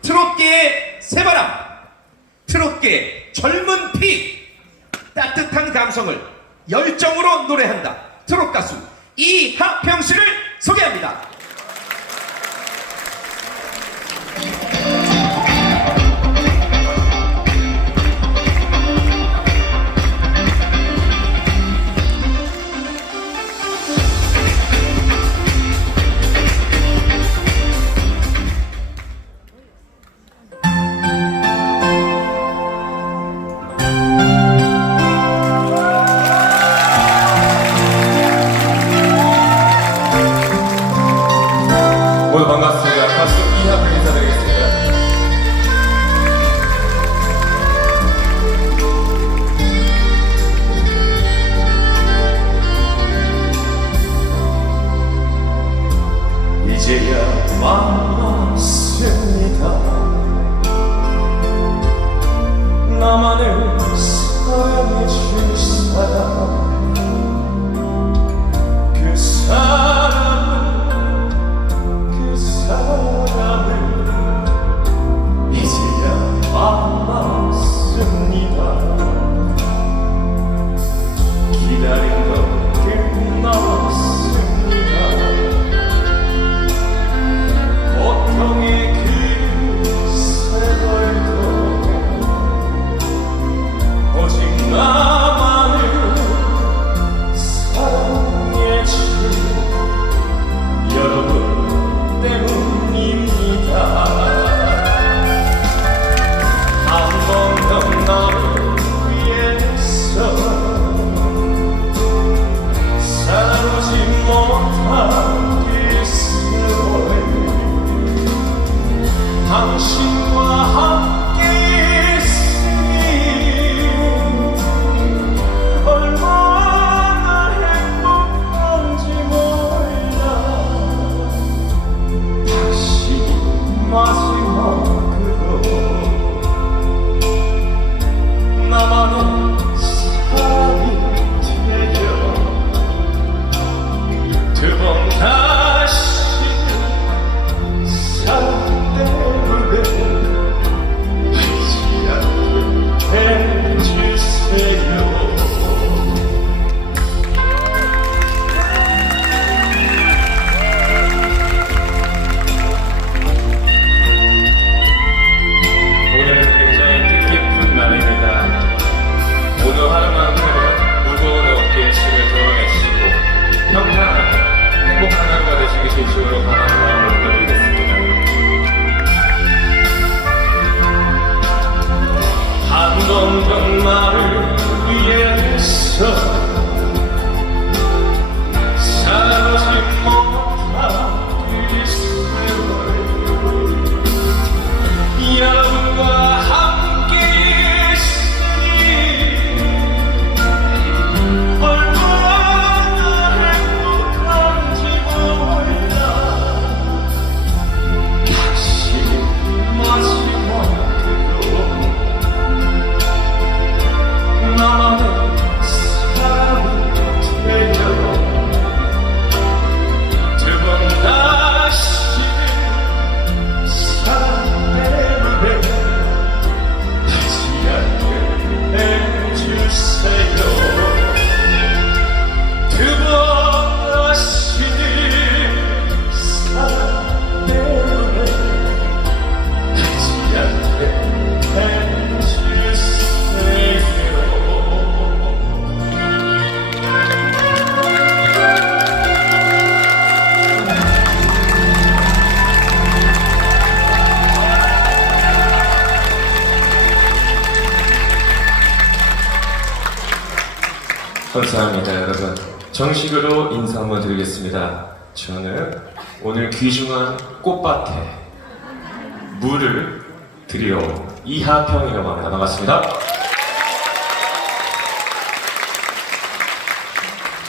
트롯계의 새바람, 트롯계의 젊은 피, 따뜻한 감성을 열정으로 노래한다. 트롯 가수 이하평 씨를 소개합니다. 어, 오늘 반갑습니다. 가수 이하을 인사드리겠습니다. Serra. 감사합니다, 여러분. 정식으로 인사 한번 드리겠습니다. 저는 오늘 귀중한 꽃밭에 물을 드리러 이하평이라고 합니다. 반갑습니다.